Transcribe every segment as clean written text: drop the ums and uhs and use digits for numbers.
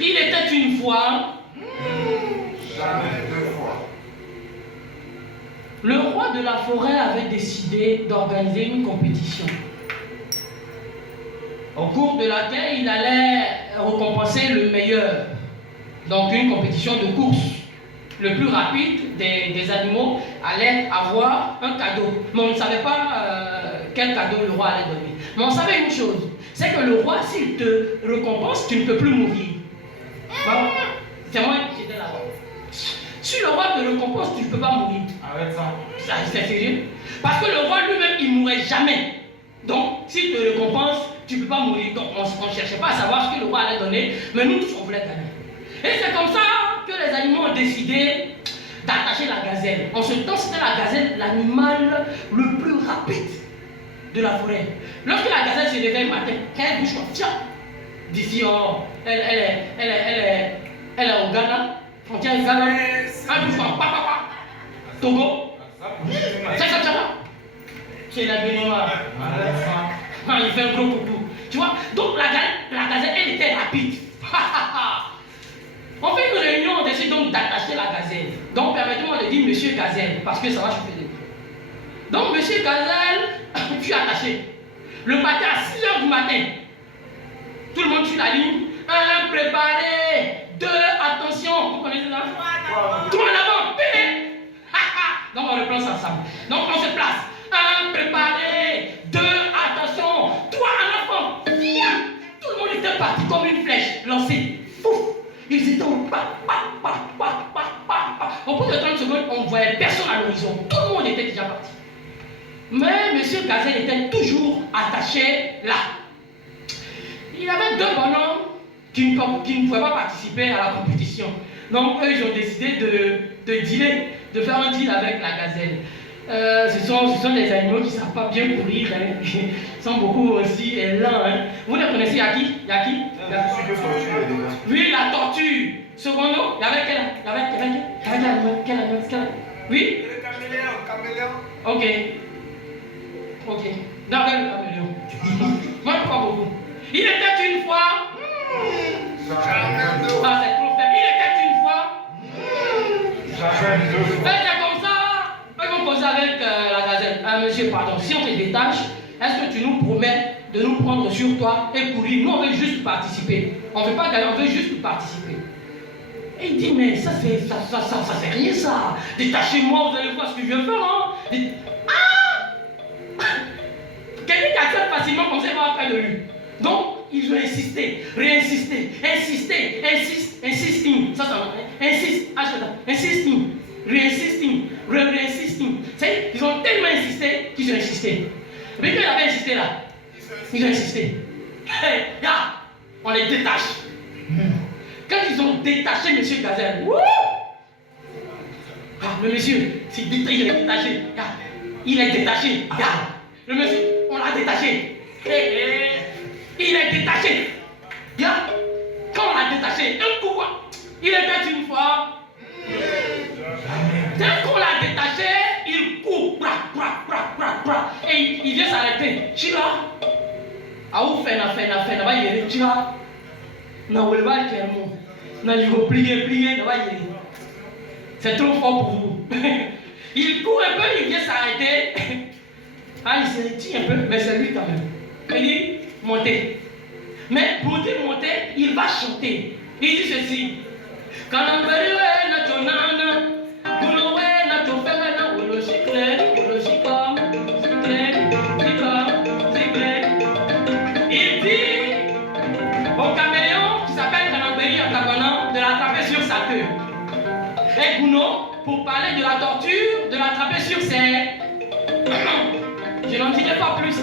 Il était une fois. Jamais deux fois. Le roi de la forêt avait décidé d'organiser une compétition, au cours de laquelle il allait récompenser le meilleur. Donc une compétition de course. Le plus rapide des animaux allait avoir un cadeau. Mais on ne savait pas quel cadeau le roi allait donner. Mais on savait une chose, c'est que le roi, s'il te récompense, tu ne peux plus mourir. Bon, c'est moi qui étais là-bas. Si le roi te récompense, tu ne peux pas mourir. Arrête ça. C'est sérieux. Parce que le roi lui-même, il ne mourrait jamais. Donc, s'il te récompense, tu ne peux pas mourir. Donc, on ne cherchait pas à savoir ce que le roi allait donner, mais nous tous, on voulait gagner. Et c'est comme ça que les animaux ont décidé d'attacher la gazelle. En ce temps, c'était la gazelle, l'animal le plus rapide de la forêt. Lorsque la gazelle se réveille le matin, quand elle bouge comme tiens, d'ici, oh, elle est au Ghana, frontière Ghana, elle bouge comme papa, Togo. C'est ça. C'est la Béninois. Il fait un gros coucou. Tu vois, donc la gazelle, elle était rapide. On fait une réunion, on décide donc d'attacher la gazelle. Donc permettez-moi de dire monsieur Gazelle, parce que ça va chauffer les pieds. Donc monsieur Gazelle fut attaché. Le matin à 6 h du matin, tout le monde suit la ligne. 1, préparé. 2, attention. Vous connaissez ça? 3 en avant. Donc on reprend ça ensemble. Donc on se place. 1, préparé. 2, attention. 3 en avant. Tout le monde était parti comme une flèche lancée. Pouf. Ils étaient au pas. Au bout de 30 secondes, on ne voyait personne à l'horizon. Tout le monde était déjà parti. Mais M. Gazelle était toujours attaché là. Il y avait 2 bonhommes qui ne pouvaient pas participer à la compétition. Donc eux, ils ont décidé de dealer, de faire un deal avec la gazelle. Ce sont des animaux qui ne savent pas bien courir, hein. Ils sont beaucoup aussi lents. Hein. Vous les connaissez, il y a qui? Oui, la tortue. Secondo, il y avait quel animal? Oui? Le caméléon. Ok. Non, regarde le caméléon. Moi, pas beaucoup. Il était une fois. Jamais deux fois. Ah, c'est trop faible. Il était une fois. Jamais deux fois. C'est comme ça. Ils vont causer avec la gazelle. Monsieur, pardon, si on te détache, est-ce que tu nous promets de nous prendre sur toi et courir? Nous, on veut juste participer. On ne veut pas gagner, on veut juste participer. Et il dit, mais ça c'est rien ça. Détachez-moi, vous allez voir ce que je vais faire. Hein? Quelqu'un qui accepte facilement comme ça, il va après de lui. Donc, ils ont insisté, réinsisté, insisting. Ça va. Insisting, réinsisting. Ils ont tellement insisté qu'ils ont insisté. Mais quand ils avaient insisté là, ils ont insisté. Hey, regarde, on les détache. Quand ils ont détaché M. Gazelle, le monsieur, il est détaché. Regarde, il est détaché. Regarde, le monsieur, on l'a détaché. Il est détaché. Regarde, quand on l'a détaché, un coup, il était une fois. Dès qu'on l'a détaché, il court, et il vient s'arrêter. Chira, aou fena, va y aller. Chira, na ou le va y aller. Na il faut plier, na va y aller. C'est trop fort pour vous. Il court un peu, il vient s'arrêter. Ah, il se tient un peu, mais c'est lui quand même. Il dit, montez. Mais pour dire monter, il va chanter. Il dit ceci. Quand on veut il dit au caméléon qui s'appelle Canambéry en Tabanan de l'attraper sur sa queue. Et Gouno, pour parler de la torture, de l'attraper sur ses... Je n'en dirai pas plus.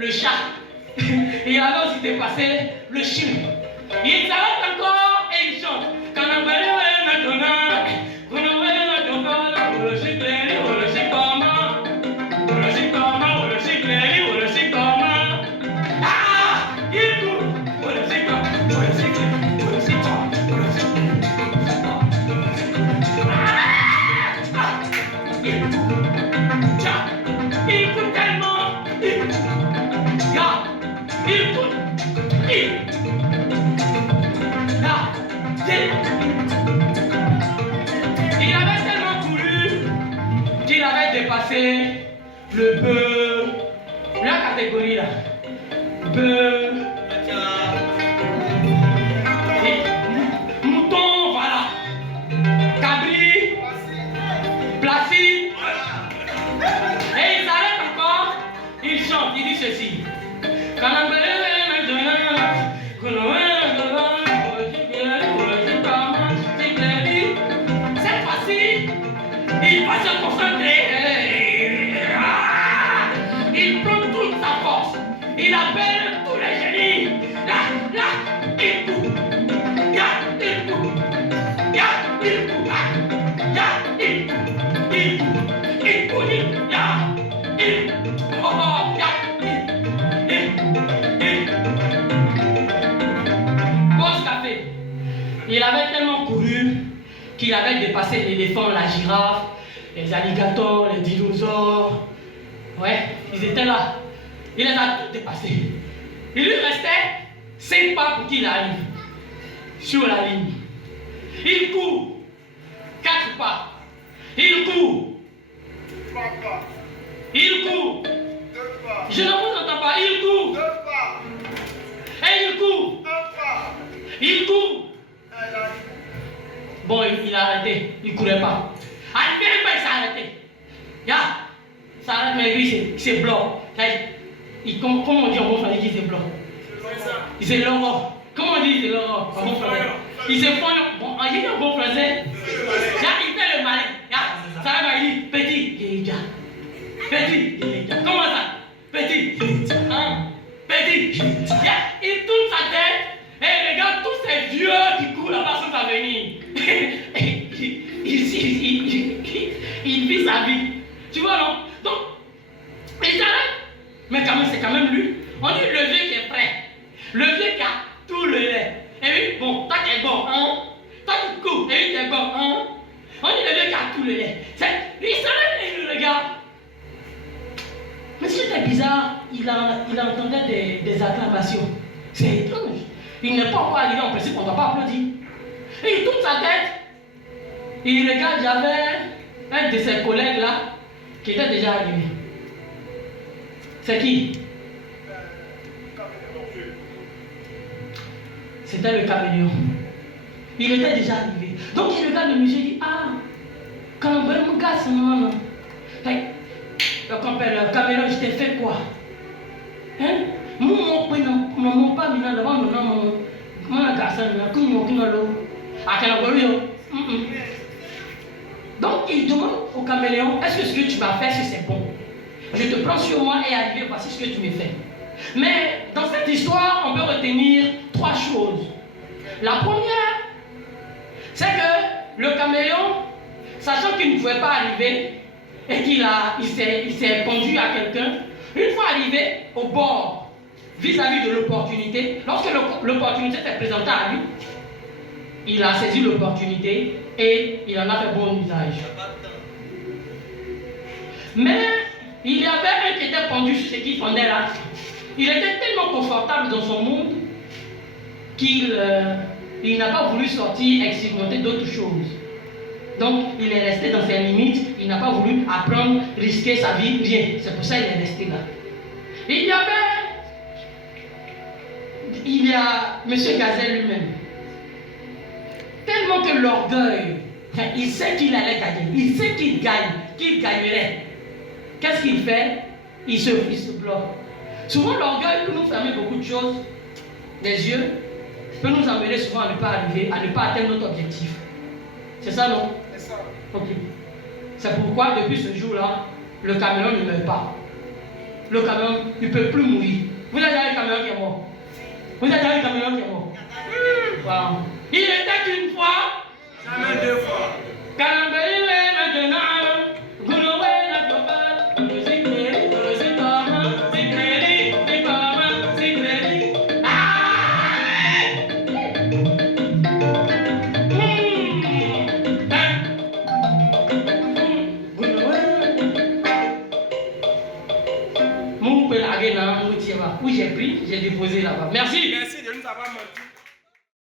le chat. Il avait aussi dépassé le chien. Il s'arrête encore et il chante. Quand on va maintenant, quand on va maintenant, le chiclé, le chicoma, le chicoma, le chiclé, le chicoma. Ah, il court, le chicoma, le chiclé, le chicoma, le chiclé. Il coûte tellement. Il coûte. Il avait tellement couru qu'il avait dépassé le bœuf. La catégorie là. Bœuf. Mouton, voilà. Cabri. Placide. Et il s'arrête encore, il chante, il dit ceci. Cette fois-ci, il va se concentrer. Il prend toute sa force. Il appelle tous les génies. Là, il court. Là, il court. Là, il court. Là, il court. Il avait tellement couru qu'il avait dépassé l'éléphant, la girafe, les alligators, les dinosaures. Ouais, ils étaient là. Il les a tous dépassés. Il lui restait 5 pas pour qu'il arrive sur la ligne. Il court 4 pas. Il court. 3 pas. Il court. 2 pas. Je ne vous entends pas. Il court. 2 pas. Et il court. 1 pas. Il court. Elle a Bon, il a arrêté. Il ne courait pas. Arrivé, il s'est arrêté. Ça arrête, mais lui, c'est blanc. Comment on dit en bon français qu'il c'est blanc? Il c'est l'or. Comment on dit c'est l'or en bon français? Il s'est fondé. Bon, on dit en bon français. Il fait le malin. Ça va, il dit petit. Petit. Comment ça? Petit. Petit. Il tourne sa tête et regarde tous ces vieux qui courent là-bas sans avenir. Il vit sa vie. Tu vois, non? Donc, il s'arrête. Mais quand même, c'est quand même lui. On dit le vieux qui est prêt. Le vieux qui a tout le lait. Et oui, bon, toi qui es bon, hein? Toi qui cours, et lui qui est bon, hein? On dit le vieux qui a tout le lait. Il s'arrête et il le regarde. Mais c'était bizarre, il entendait des acclamations. C'est étrange. Il n'est pas encore arrivé, en principe, on ne doit pas applaudir. Et il tourne sa tête. Et il regarde, il y avait un de ses collègues là qui était déjà arrivé. C'est qui? C'était le caméléon. Il était déjà arrivé. Donc il regarde le monsieur et dit, ah, quand on veut me casser, non. Le caméléon, je t'ai fait quoi? Hein? Mon pas maintenant devant mon garçon, donc il demande au caméléon, est-ce que ce que tu m'as fait, c'est bon? Je te prends sur moi et arrivé, voici ce que tu me fais. Mais dans cette histoire, on peut retenir 3 choses. La première, c'est que le caméléon, sachant qu'il ne pouvait pas arriver et qu'il s'est pendu à quelqu'un, une fois arrivé au bord, vis-à-vis de l'opportunité, lorsque l'opportunité s'est présentée à lui, il a saisi l'opportunité et il en a fait bon usage. Mais il y avait un qui était pendu sur ce qui pendait là. Il était tellement confortable dans son monde qu'il n'a pas voulu sortir, expérimenter d'autres choses. Donc il est resté dans ses limites, il n'a pas voulu apprendre, risquer sa vie, rien. C'est pour ça qu'il est resté là. Il y a M. Gazelle lui-même. Tellement que l'orgueil, il sait qu'il allait gagner, il sait qu'il gagne, qu'il gagnerait. Qu'est-ce qu'il fait? Il se bloque. Souvent l'orgueil peut nous fermer beaucoup de choses. Les yeux peut nous amener souvent à ne pas arriver, à ne pas atteindre notre objectif. C'est ça, non? C'est ça. Ok. C'est pourquoi depuis ce jour-là, le caméléon ne meurt pas. le camion, il ne peut plus mourir. Vous avez déjà un camion qui est mort. Vous avez déjà un camion qui est mort. Voilà. Il était une fois. Jamais deux fois. Où j'ai pris, j'ai déposé là-bas. Merci. Merci de nous avoir menti.